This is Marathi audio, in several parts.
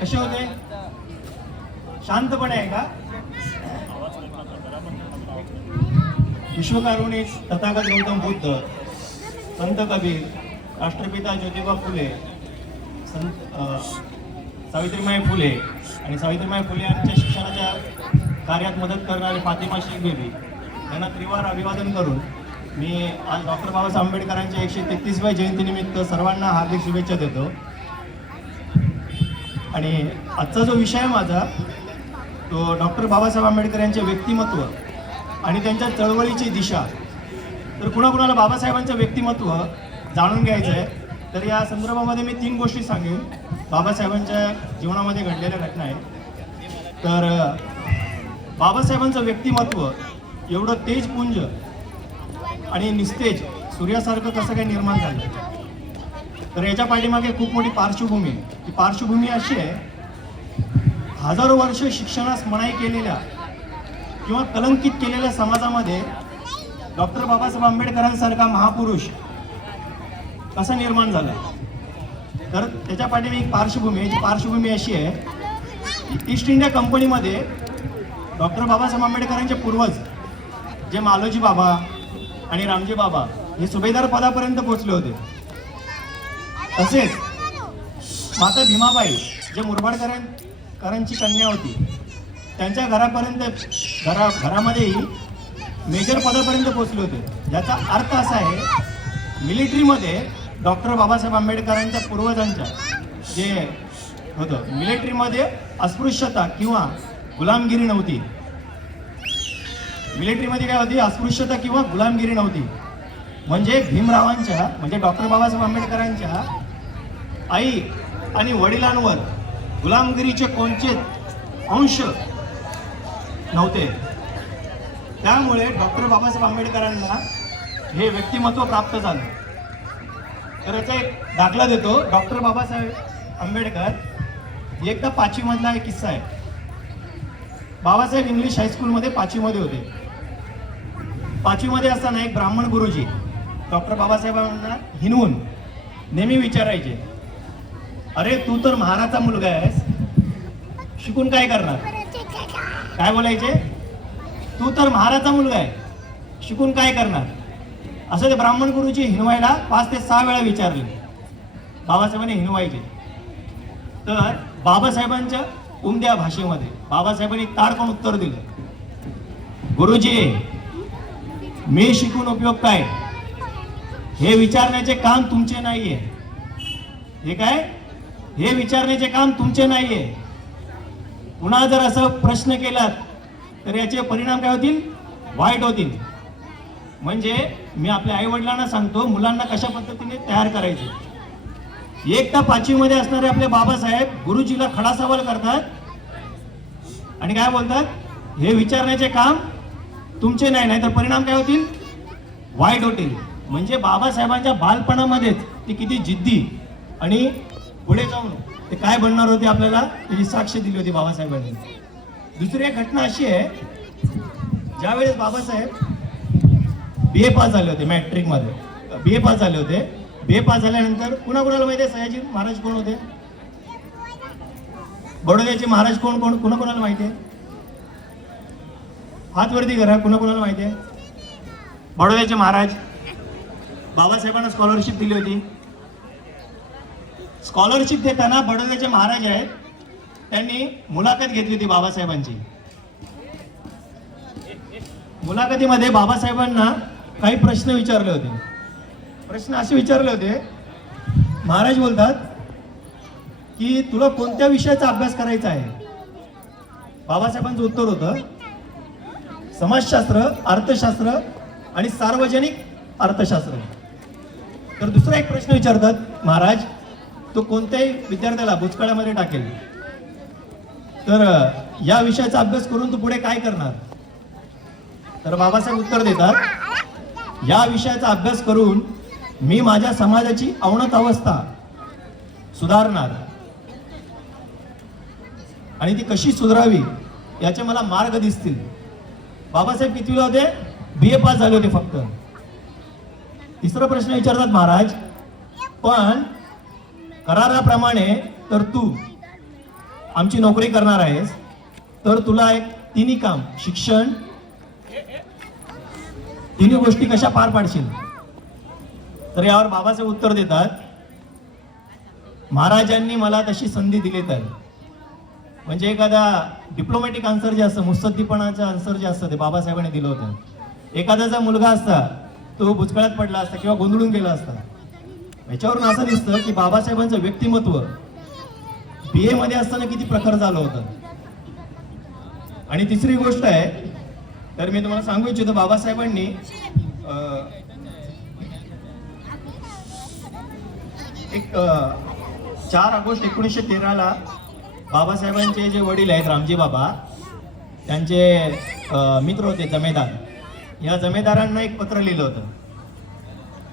कसे होते? शांतपणे आहे का? विश्वकारुणिक तथागत गौतम बुद्ध, संत कबीर, राष्ट्रपिता ज्योतिबा फुले, सावित्रीबाई फुले आणि सावित्रीबाई फुले यांच्या शिक्षणाच्या कार्यात मदत करणारे फातिमा शेख बेबी यांना त्रिवार अभिवादन करून मी आज डॉक्टर बाबासाहेब आंबेडकरांच्या 133व्या जयंतीनिमित्त सर्वांना हार्दिक शुभेच्छा देतो. आणि आजचा जो विषय आहे माझा तो डॉक्टर बाबासाहेब आंबेडकर यांचे व्यक्तिमत्व आणि त्यांच्या चळवळीची दिशा. तर कुणाकुणाला बाबासाहेबांचं व्यक्तिमत्व जाणून घ्यायचं आहे तर या संदर्भामध्ये मी 3 गोष्टी सांगेन. बाबासाहेबांच्या जीवनामध्ये घडलेल्या घटना आहेत. तर बाबासाहेबांचं व्यक्तिमत्व एवढं तेजपुंज आणि निस्तेज सूर्यासारखं कसं काय निर्माण झालं, तर याच्या पाठीमागे खूप मोठी पार्श्वभूमी. ती पार्श्वभूमी अशी आहे, हजारो वर्ष शिक्षणास मनाई केलेल्या किंवा कलंकित केलेल्या समाजामध्ये डॉक्टर बाबासाहेब आंबेडकरांसारखा महापुरुष कसा निर्माण झाला. तर त्याच्या पाठीमागे एक पार्श्वभूमी आहे. ती पार्श्वभूमी अशी आहे, ईस्ट इंडिया कंपनीमध्ये डॉक्टर बाबासाहेब आंबेडकरांचे पूर्वज जे मालोजी बाबा आणि रामजी बाबा हे सुभेदार पदापर्यंत पोहोचले होते. तसेच माता भीमाबाई जे मुरबाडकरांची कन्या होती त्यांच्या घरामध्येही मेजर पदापर्यंत पोहोचले होते. याचा अर्थ असा आहे, मिलिटरीमध्ये डॉक्टर बाबासाहेब आंबेडकरांच्या पूर्वजांच्या जे होतं, मिलिटरीमध्ये अस्पृश्यता किंवा गुलामगिरी नव्हती. मिलिटरीमध्ये काय होती? अस्पृश्यता किंवा गुलामगिरी नव्हती. म्हणजे भीमरावांच्या म्हणजे डॉक्टर बाबासाहेब आंबेडकरांच्या आई आणि वडिलांवर गुलामगिरीचे कोणतेच अंश नव्हते. त्यामुळे डॉक्टर बाबासाहेब आंबेडकरांना हे व्यक्तिमत्व प्राप्त झालं. तर याचा एक दाखला देतो. डॉक्टर बाबासाहेब आंबेडकर एकदा 5वी मधला एक किस्सा आहे. बाबासाहेब इंग्लिश हायस्कूलमध्ये 5वी मध्ये होते. 5वी मध्ये असताना एक ब्राह्मण गुरुजी डॉक्टर बाबासाहेबांना हिनवून नेहमी विचारायचे, अरे तू तर महाराचा मुलगा आहेस, शिकून काय करणार? काय बोलायचे? तू तर महाराचा मुलगा आहे, शिकून काय करणार? असं ते ब्राह्मण गुरुजी हिनवायला 5 ते 6 वेळा विचारले. बाबासाहेबांनी हिनवायचे. तर बाबासाहेबांच्या उमद्या भाषेमध्ये बाबासाहेबांनी ताडकन उत्तर दिलं, गुरुजी मी शिकून उपयोग काय? हे विचारण्याचे काम तुमचे नाहीये. हे काय? हे विचारण्याचे काम तुमचे नाहीये. पुन्हा जर असं प्रश्न केलात तर याचे परिणाम काय होतील? वाईट होतील. म्हणजे मी आपल्या आई वडिलांना सांगतो मुलांना कशा पद्धतीने तयार करायचे. एकदा 5वी मध्ये असणारे आपले बाबासाहेब गुरुजीला खडा सवाल करतात आणि काय बोलतात? हे विचारण्याचे काम तुमचे नाही, नाहीतर परिणाम काय होतील? वाईट होतील. म्हणजे बाबासाहेबांच्या बालपणामध्येच ते किती जिद्दी आणि पुढे जाऊन ते काय बनणार होते आपल्याला त्याची साक्ष दिली होती बाबासाहेबांनी. दुसरी एक घटना अशी आहे, ज्यावेळेस बाबासाहेब BA पास झाले होते, मॅट्रिकमध्ये BA पास झाले होते. BA पास झाल्यानंतर कुणाकुणाला माहिती आहे सयाजी महाराज कोण होते? बडोद्याचे महाराज कोण कुणाकुणाला माहिती आहे? हात वरती करा. कुणाकुणाला माहिती आहे? बडोद्याचे महाराज बाबासाहेबांना स्कॉलरशिप दिली होती. स्कॉलरशिप देताना बडोद्याचे महाराज आहेत त्यांनी मुलाखत घेतली होती बाबासाहेबांची. मुलाखतीमध्ये बाबासाहेबांना काही प्रश्न विचारले होते. प्रश्न असे विचारले होते, महाराज बोलतात की तुला कोणत्या विषयाचा अभ्यास करायचा आहे? बाबासाहेबांचं उत्तर होतं समाजशास्त्र, अर्थशास्त्र आणि सार्वजनिक अर्थशास्त्र. तर दुसरा एक प्रश्न विचारतात महाराज, तो कोणत्याही विद्यार्थ्याला भुचकाळ्यामध्ये टाकेल, तर या विषयाचा अभ्यास करून तू पुढे काय करणार? तर बाबासाहेब उत्तर देतात, या विषयाचा अभ्यास करून मी माझ्या समाजाची अवनत अवस्था सुधारणार आणि ती कशी सुधारावी याचे मला मार्ग दिसतील. बाबासाहेब कितवीला होते? BA पास झाले होते फक्त. तिसरा प्रश्न विचारतात महाराज, पण कराराप्रमाणे तर तू आमची नोकरी करणार आहेस तर तुला एक तिन्ही काम, शिक्षण, तिन्ही गोष्टी कशा पार पाडशील? तर यावर बाबासाहेब उत्तर देतात, महाराजांनी मला तशी संधी दिली तर. म्हणजे एखादा डिप्लोमॅटिक आन्सर जे असतं, मुत्सद्दीपणाचं आन्सर जे असतं ते बाबासाहेबांनी दिलं होतं. एखाद्याचा मुलगा असता तो भुचकळ्यात पडला असता किंवा गोंधळून गेला असता. याच्यावरून असं दिसतं की बाबासाहेबांचं व्यक्तिमत्व BA मध्ये असताना किती प्रखर झालं होतं. आणि तिसरी गोष्ट आहे, तर मी तुम्हाला सांगू इच्छितो, बाबासाहेबांनी 4 ऑगस्ट 1913ला बाबासाहेबांचे जे वडील आहेत रामजी बाबा, त्यांचे मित्र होते जमेदार. या जमेदारांना एक पत्र लिहिलं होतं.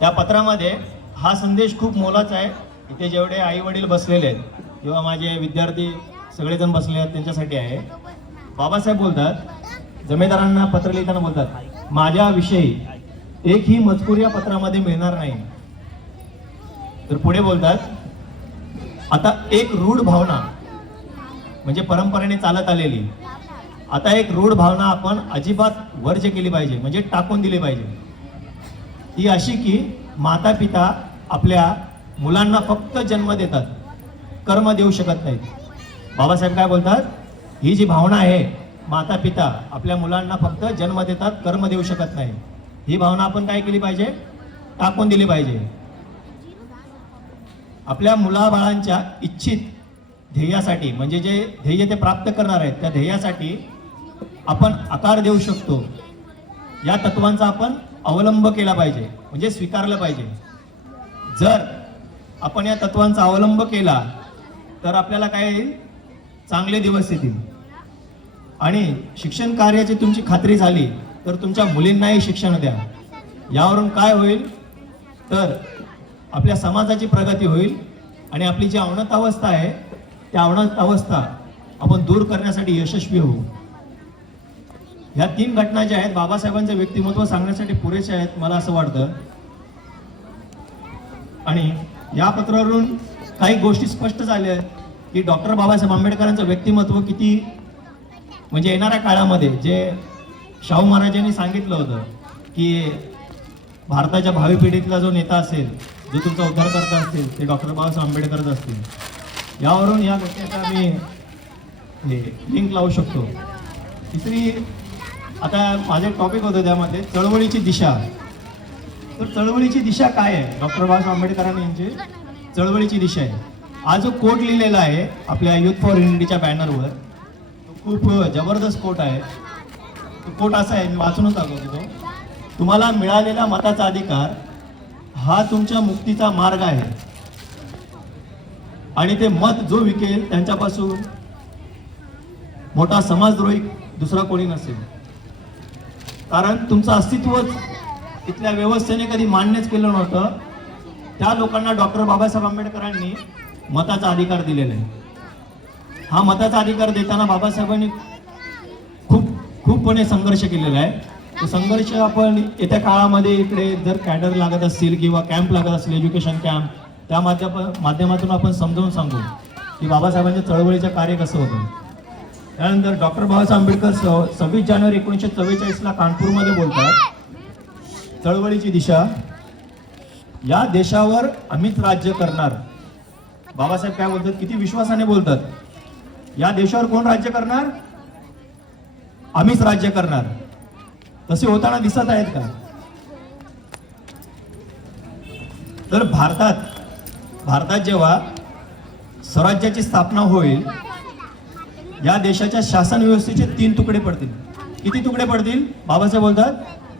त्या पत्रामध्ये हा संदेश खूप मोलाचा आहे. इथे जेवढे आई वडील बसलेले आहेत किंवा माझे विद्यार्थी सगळेजण बसले आहेत त्यांच्यासाठी आहे. बाबासाहेब बोलतात, जमेदारांना पत्र लिहिताना बोलतात, माझ्याविषयी एकही मजकूर या पत्रामध्ये मिळणार नाही. तर पुढे बोलतात, आता एक रूढ भावना, म्हणजे परंपरेने चालत आलेली, आता एक रूढ भावना आपण अजिबात वर्ज्य केली पाहिजे, म्हणजे टाकून दिली पाहिजे. ती अशी की माता पिता आपल्या मुलांना फक्त जन्म देतात, कर्म देऊ शकत नाहीत. बाबासाहेब काय बोलतात, ही जी भावना आहे, माता पिता आपल्या मुलांना फक्त जन्म देतात, कर्म देऊ शकत नाही, ही भावना आपण काय केली पाहिजे, टाकून दिली पाहिजे. आपल्या मुलाबाळांच्या इच्छित ध्येयासाठी, म्हणजे जे ध्येय ते प्राप्त करणार आहेत त्या ध्येयासाठी आपण आकार देऊ शकतो, या तत्वांचा आपण अवलंब केला पाहिजे, म्हणजे स्वीकारलं पाहिजे. जर आपण या तत्वांचा अवलंब केला तर आपल्याला काय येईल, चांगले दिवस येतील. आणि शिक्षण कार्याची तुमची खात्री झाली तर तुमच्या मुलींनाही शिक्षण द्या. यावरून काय होईल, तर आपल्या समाजाची प्रगती होईल आणि आपली जी अवनत अवस्था आहे त्या अवनत अवस्था आपण दूर करण्यासाठी यशस्वी होऊ. ह्या 3 घटना ज्या आहेत बाबासाहेबांचं व्यक्तिमत्व सांगण्यासाठी पुरेशा आहेत मला असं वाटतं. आणि या पत्रावरून काही गोष्टी स्पष्ट झाल्या आहेत की डॉक्टर बाबासाहेब आंबेडकरांचं व्यक्तिमत्व किती, म्हणजे येणाऱ्या काळामध्ये जे शाहू महाराजांनी सांगितलं होतं की भारताच्या भावी पिढीतला जो नेता असेल, जो तुमचा उद्धार करता असतील, ते डॉक्टर बाबासाहेब आंबेडकरच असतील. यावरून या गोष्टीचा मी लिंक लावू शकतो. तिसरी, आता माझे टॉपिक होतं त्यामध्ये चळवळीची दिशा. तर चळवळीची दिशा काय आहे, डॉक्टर बाबासाहेब आंबेडकरांनी यांची चळवळीची दिशा आहे. हा जो कोट लिहिलेला आहे आपल्या युथ फॉर इंडियाच्या बॅनरवर, खूप जबरदस्त कोट आहे. तो कोट असा आहे, मी वाचूनच दाखवतो तो, तुम्हाला मिळालेला मताचा अधिकार हा तुमच्या मुक्तीचा मार्ग आहे आणि ते मत जो विकेल त्यांच्यापासून मोठा समाजद्रोही दुसरा कोणी नसेल. कारण तुमचं अस्तित्वच इथल्या व्यवस्थेने कधी मान्यच केलं नव्हतं. त्या लोकांना डॉक्टर बाबासाहेब आंबेडकरांनी मताचा अधिकार दिलेला आहे. हा मताचा अधिकार देताना बाबासाहेबांनी खूपपणे संघर्ष केलेला आहे. तो संघर्ष आपण येत्या काळामध्ये इकडे जर कॅडर लागत असतील किंवा कॅम्प लागत असतील, एज्युकेशन कॅम्प, त्या माध्यमातून आपण समजावून सांगू की बाबासाहेबांच्या चळवळीचं कार्य कसं होतं. त्यानंतर डॉक्टर बाबासाहेब आंबेडकर 26 जानेवारी 1944ला कानपूरमध्ये बोलतात, चळवळीची दिशा, या देशावर आम्हीच राज्य करणार. बाबासाहेब काय बोलतात, किती विश्वासाने बोलतात, या देशावर कोण राज्य करणार, आम्हीच राज्य करणार. तसे होताना दिसत आहेत का? तर भारतात जेव्हा स्वराज्याची स्थापना होईल, या देशाच्या शासन व्यवस्थेचे 3 तुकडे पडतील. किती तुकडे पडतील? बाबासाहेब बोलतात,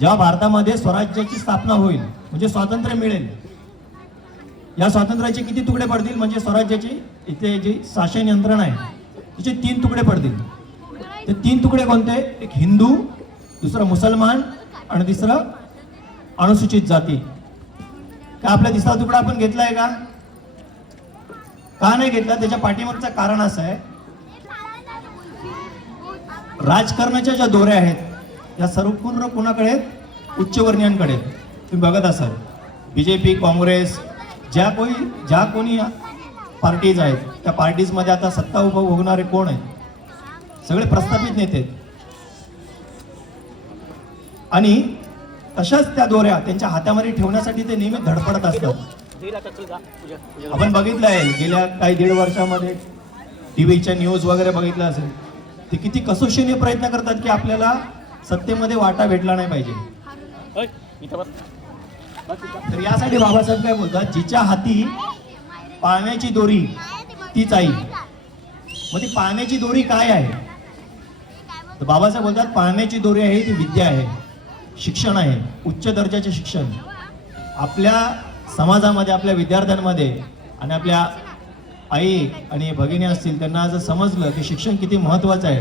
जेव्हा भारतामध्ये स्वराज्याची स्थापना होईल, म्हणजे स्वातंत्र्य मिळेल, या स्वातंत्र्याचे किती तुकडे पडतील, म्हणजे स्वराज्याची इथे जी शासन यंत्रणा आहे तिचे 3 तुकडे पडतील. ते 3 तुकडे कोणते? एक हिंदू, दुसरं मुसलमान आणि तिसरं अनुसूचित जाती. का आपला तिसरा तुकडा आपण घेतलाय का? का नाही घेतला? त्याच्या पाठीमागचं कारण असं आहे, राजकारणाच्या ज्या दोऱ्या आहेत त्या सर्व पूर्ण कुणाकडे? उच्चवर्णीयांकडे. तुम्ही बघत असाल BJP, काँग्रेस, ज्या कोणी पार्टीज आहेत, त्या पार्टीजमध्ये आता सत्ता उपभोगणारे कोण आहेत? सगळे प्रस्थापित नेते आहेत. आणि तशाच त्या दोऱ्या त्यांच्या हातामध्ये ठेवण्यासाठी ते नेहमी धडपडत असतात. आपण बघितलं आहे गेल्या काही 1.5 वर्षामध्ये टीव्हीच्या न्यूज वगैरे बघितलं असेल, ते किती कसोशीने प्रयत्न करतात की आपल्याला सत्तेमध्ये वाटा भेटला नाही पाहिजे. तर यासाठी बाबासाहेब काय बोलतात, जिच्या हाती पाण्याची दोरी तीच आई. मग ती पाण्याची दोरी काय आहे? तर बाबासाहेब बोलतात पाण्याची दोरी आहे ती विद्या आहे, शिक्षण आहे, उच्च दर्जाचे शिक्षण. आपल्या समाजामध्ये आपल्या विद्यार्थ्यांमध्ये आणि आपल्या आई आणि भगिनी असतील त्यांना जर समजलं की शिक्षण किती महत्त्वाचं आहे,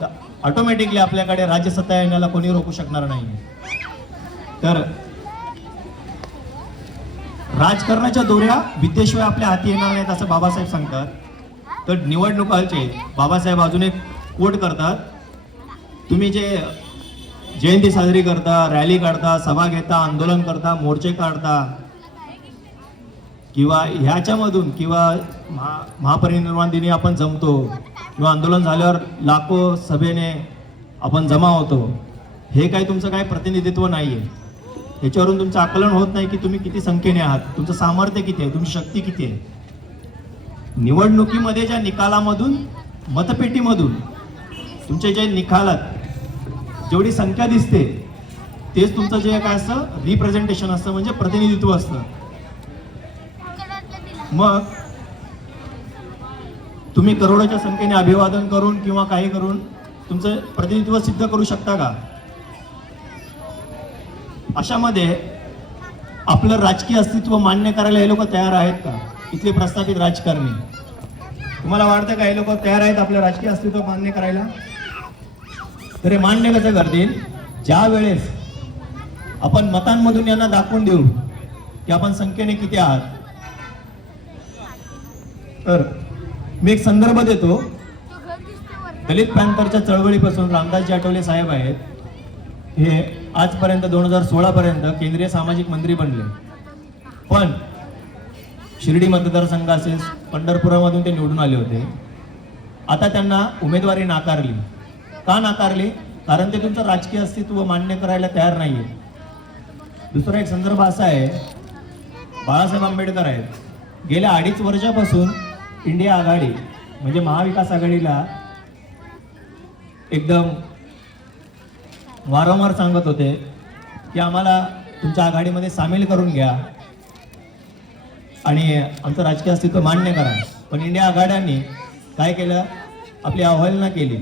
तर ऑटोमॅटिकली आपल्याकडे राज्यसत्ता येण्याला कोणी रोखू शकणार नाही. तर राजकारणाच्या दोऱ्या विद्येशिवाय आपल्या हाती येणार नाहीत असं बाबासाहेब सांगतात. तर निवडणुकांचे बाबासाहेब अजून एक कोट करतात, तुम्ही जे जयंती साजरी करता, रॅली काढता, सभा घेता, आंदोलन करता, मोर्चे काढता किंवा ह्याच्यामधून किंवा महापरिनिर्वाण दिनी आपण जमतो किंवा आंदोलन झाल्यावर लाखो सभेने आपण जमा होतो, हे काही तुमचं काय प्रतिनिधित्व नाही आहे. ह्याच्यावरून तुमचं आकलन होत नाही की तुम्ही किती संख्येने आहात, तुमचं सामर्थ्य किती आहे, तुमची शक्ती किती आहे. निवडणुकीमध्ये ज्या निकालामधून मतपेटीमधून तुमचे जे निकालात जेवढी संख्या दिसते तेच तुमचं जे काय असतं रिप्रेझेंटेशन असतं, म्हणजे प्रतिनिधित्व असतं. मग तुम्ही करोडोच्या संख्येने अभिवादन करून किंवा काही करून तुमचं प्रतिनिधित्व सिद्ध करू शकता का? अशामध्ये आपलं राजकीय अस्तित्व मान्य करायला हे लोक तयार आहेत का? इथले प्रस्थापित राजकारणी, तुम्हाला वाटतं का हे लोक तयार आहेत आपलं राजकीय अस्तित्व मान्य करायला? तर हे मान्य कसं करतील? ज्या वेळेस आपण मतांमधून यांना दाखवून देऊ की आपण संख्येने किती आहात. तर मी एक संदर्भ देतो. दलित पॅंथरच्या चळवळीपासून रामदासजी आठवले साहेब आहेत, हे आजपर्यंत 2016 पर्यंत केंद्रीय सामाजिक मंत्री बनले. पण शिर्डी मतदारसंघ असेल, पंढरपुरामधून ते निवडून आले होते. आता त्यांना उमेदवारी नाकारली. का नाकारली? कारण ते तुमचं राजकीय अस्तित्व मान्य करायला तयार नाहीये. दुसरा एक संदर्भ असा आहे, बाळासाहेब आंबेडकर आहेत, गेल्या 2.5 वर्षापासून इंडिया आघाडी म्हणजे महाविकास आघाडीला एकदम वारंवार सांगत होते की आम्हाला तुमच्या आघाडीमध्ये सामील करून घ्या आणि आमचं राजकीय अस्तित्व मान्य करा. पण इंडिया आघाड्यांनी काय केलं? आपली अवहेलना केली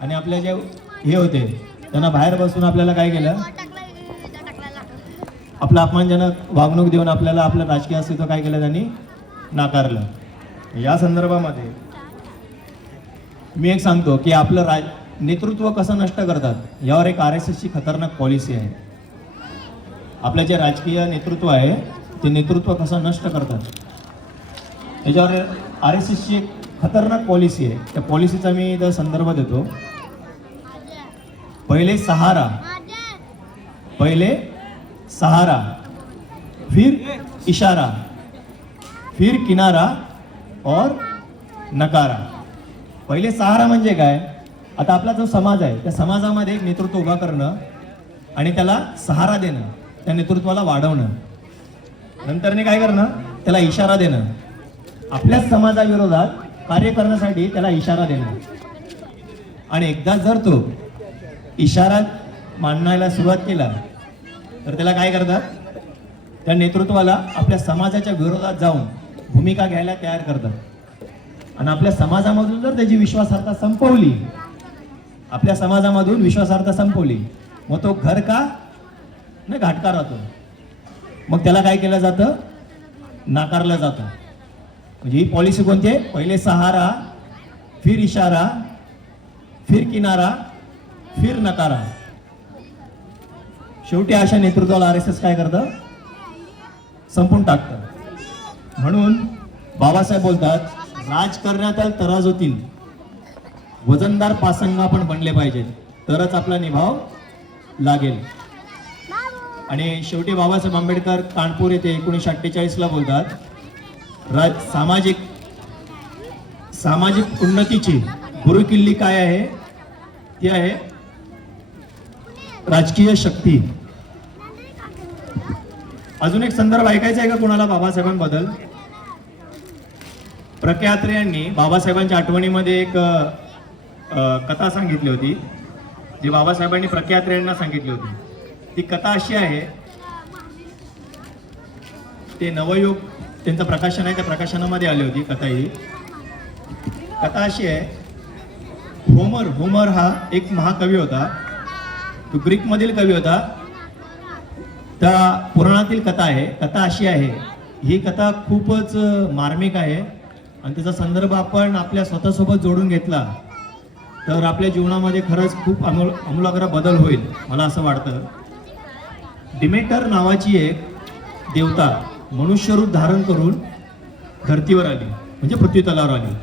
आणि आपल्या जे हे होते त्यांना बाहेर बसून आपल्याला काय केलं? आपलं अपमानजनक वागणूक देऊन आपल्याला आपलं राजकीय अस्तित्व काय केलं? त्यांनी नाकारलं. या संदर्भामध्ये मी एक सांगतो की आपलं नेतृत्व कसं नष्ट करतात यावर एक RSSची खतरनाक पॉलिसी आहे. आपलं जे राजकीय नेतृत्व आहे ते नेतृत्व कसं नष्ट करतात याच्यावर RSSची एक खतरनाक पॉलिसी आहे. त्या पॉलिसीचा मी इथं संदर्भ देतो. पहिले सहारा, फिर इशारा, फिर किनारा और नकारा. पहिले सहारा म्हणजे काय? आता आपला जो समाज आहे त्या समाजामध्ये एक नेतृत्व उभा करणं आणि त्याला सहारा देणं, त्या नेतृत्वाला वाढवणं. नंतरने काय करणं? त्याला इशारा देणं, आपल्याच समाजाविरोधात कार्य करण्यासाठी त्याला इशारा देणं. आणि एकदा जर तो इशारा मांडायला सुरुवात केला तर त्याला काय करतात? त्या नेतृत्वाला आपल्या समाजाच्या विरोधात जाऊन भूमिका घ्यायला तयार करतात. आणि आपल्या समाजामधून जर त्याची विश्वासार्हता संपवली, आपल्या समाजामधून विश्वासार्हता संपवली, मग तो घर का नाही घाटका राहतो. मग त्याला काय केलं जातं? नाकारलं जातं. म्हणजे ही पॉलिसी कोणती आहे? पहिले सहारा, फिर इशारा, फिर किनारा, फिर नकारा. शेवटी अशा नेतृत्वाला RSS काय करतं? संपून टाकतं. म्हणून बाबासाहेब बोलतात, राजकारणातील तराजूतील वजनदार पासंग आपण बनले पाहिजेत, तरच आपला निभाव लागेल. आणि शेवटी बाबासाहेब आंबेडकर कानपूर येथे 1948ला बोलतात, सामाजिक सामाजिक उन्नतीची गुरुकिल्ली काय आहे? ती आहे राजकीय शक्ती. अजून एक संदर्भ ऐकायचा आहे का कोणाला बाबासाहेबांबद्दल? प्रख्यात्रे यांनी बाबासाहेबांच्या आठवणीमध्ये एक कथा सांगितली होती, जी बाबासाहेबांनी प्रख्यात्रे यांना सांगितली होती. ती कथा अशी आहे, ते नवयुग त्यांचं प्रकाशन आहे, त्या प्रकाशनामध्ये आली होती कथा. ही कथा अशी आहे, होमर हा एक महाकवी होता, तो ग्रीकमधील कवी होता. त्या पुराणातील कथा आहे. कथा अशी आहे, ही कथा खूपच मार्मिक आहे आणि त्याचा संदर्भ आपण आपल्या स्वतःसोबत जोडून घेतला तर आपल्या जीवनामध्ये खरंच खूप आमूलाग्र बदल होईल, मला असं वाटतं. डिमेटर नावाची एक देवता मनुष्यरूप धारण करून धर्तीवर आली, म्हणजे पृथ्वी तलावर आली.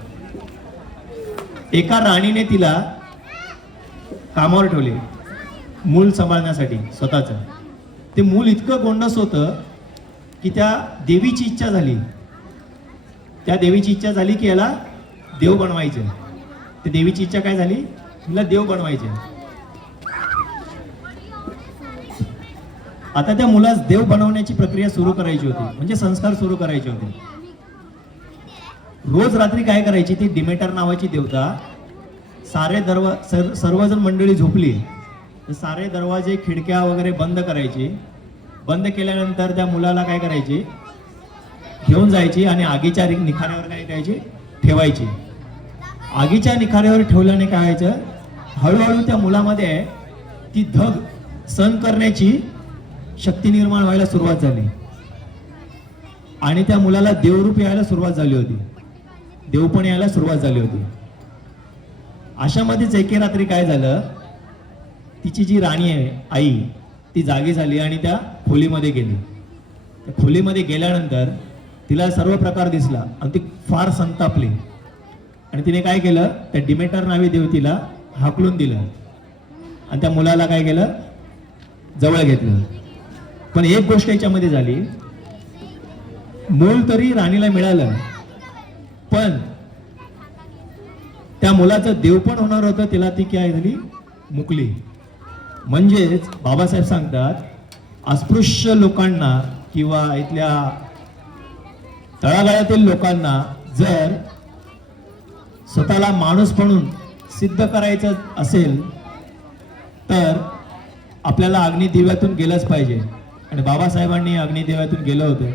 एका राणीने तिला कामावर ठेवले मूल सांभाळण्यासाठी स्वतःचं. ते मूल इतकं गोंडस होतं की त्या देवीची इच्छा झाली, की याला देव बनवायचे. ते देवीची इच्छा काय झाली? तिला देव बनवायचे. आता त्या मुलास देव बनवण्याची प्रक्रिया सुरू करायची होती, म्हणजे संस्कार सुरू करायचे होते. रोज रात्री काय करायची? ती डिमेटर नावाची देवता सर्वजण मंडळी झोपली तर सारे दरवाजे खिडक्या वगैरे बंद करायची. बंद केल्यानंतर त्या मुलाला काय करायची? घेऊन जायची आणि आगीच्या निखाऱ्यावर काय करायची? ठेवायची. आगीच्या निखाऱ्यावर ठेवल्याने काय व्हायचं? हळूहळू त्या मुलामध्ये ती धग सहन करण्याची शक्ती निर्माण व्हायला सुरुवात झाली आणि त्या मुलाला देवरूप यायला सुरुवात झाली होती, देवपण यायला सुरुवात झाली होती. अशामध्येच एके रात्री काय झालं, तिची जी राणी आहे आई, ती जागी झाली आणि त्या खोलीमध्ये गेली. त्या खोलीमध्ये गेल्यानंतर तिला सर्व प्रकार दिसला आणि ती फार संतापली आणि तिने काय केलं? त्या डिमेटर नावी देवतीला हाकलून दिलं आणि त्या मुलाला काय केलं? जवळ घेतलं. पण एक गोष्ट याच्यामध्ये झाली, मूल तरी राणीला मिळालं, पण त्या मुलाचं देवपण होणार होतं, तिला ती काय झाली? मुकली. म्हणजेच बाबासाहेब सांगतात, अस्पृश्य लोकांना किंवा इथल्या तळागाळातील लोकांना जर स्वतःला माणूस म्हणून सिद्ध करायचं असेल तर आपल्याला अग्निदिव्यातून गेलंच पाहिजे. आणि बाबासाहेबांनी अग्निदिव्यातून गेलं होतं.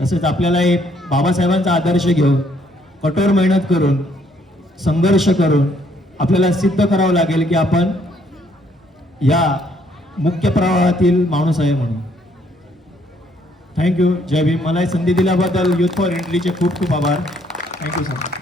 तसेच आपल्याला हे बाबासाहेबांचा आदर्श घेऊन कठोर मेहनत करून संघर्ष करून आपल्याला सिद्ध करावं लागेल की आपण या मुख्य प्रवाहातील माणूस आहे म्हणून. थँक्यू. जय भीम. मला ही संधी दिल्याबद्दल युथ फॉर एंट्रीचे खूप खूप आभार. Thank you sir.